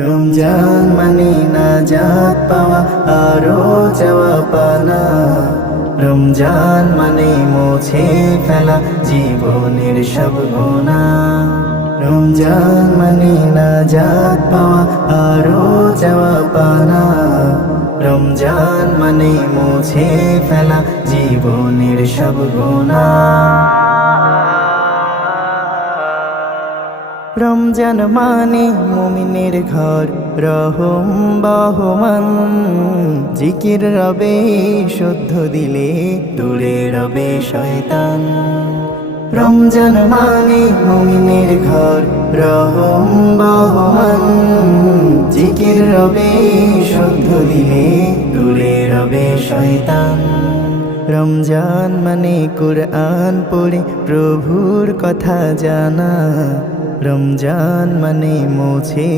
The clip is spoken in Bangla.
রমজান মানে নাজাত পাওয়া আরো যাওয়া পানা। রমজান মানে মুছে ফেলা জীবনের সব গুনাহ। রমজান মানে নাজাত পাওয়া আরো যাওয়া পানা। রমজান মানে মুছে ফেলা জীবনের সব গুনাহ। রমজান মানে মুমিনের ঘর, রহম বহমান। জিকির রবে শুদ্ধ দিলে দূরে রবে শয়তান। রমজান মানে মুমিনের ঘর, রহম বহমান। জিকির রবে শুদ্ধ দিলে দূরে রবে শয়তান। রমজান মানে কুরআন পড়ে প্রভুর কথা জানা। রমজান মানে মুছে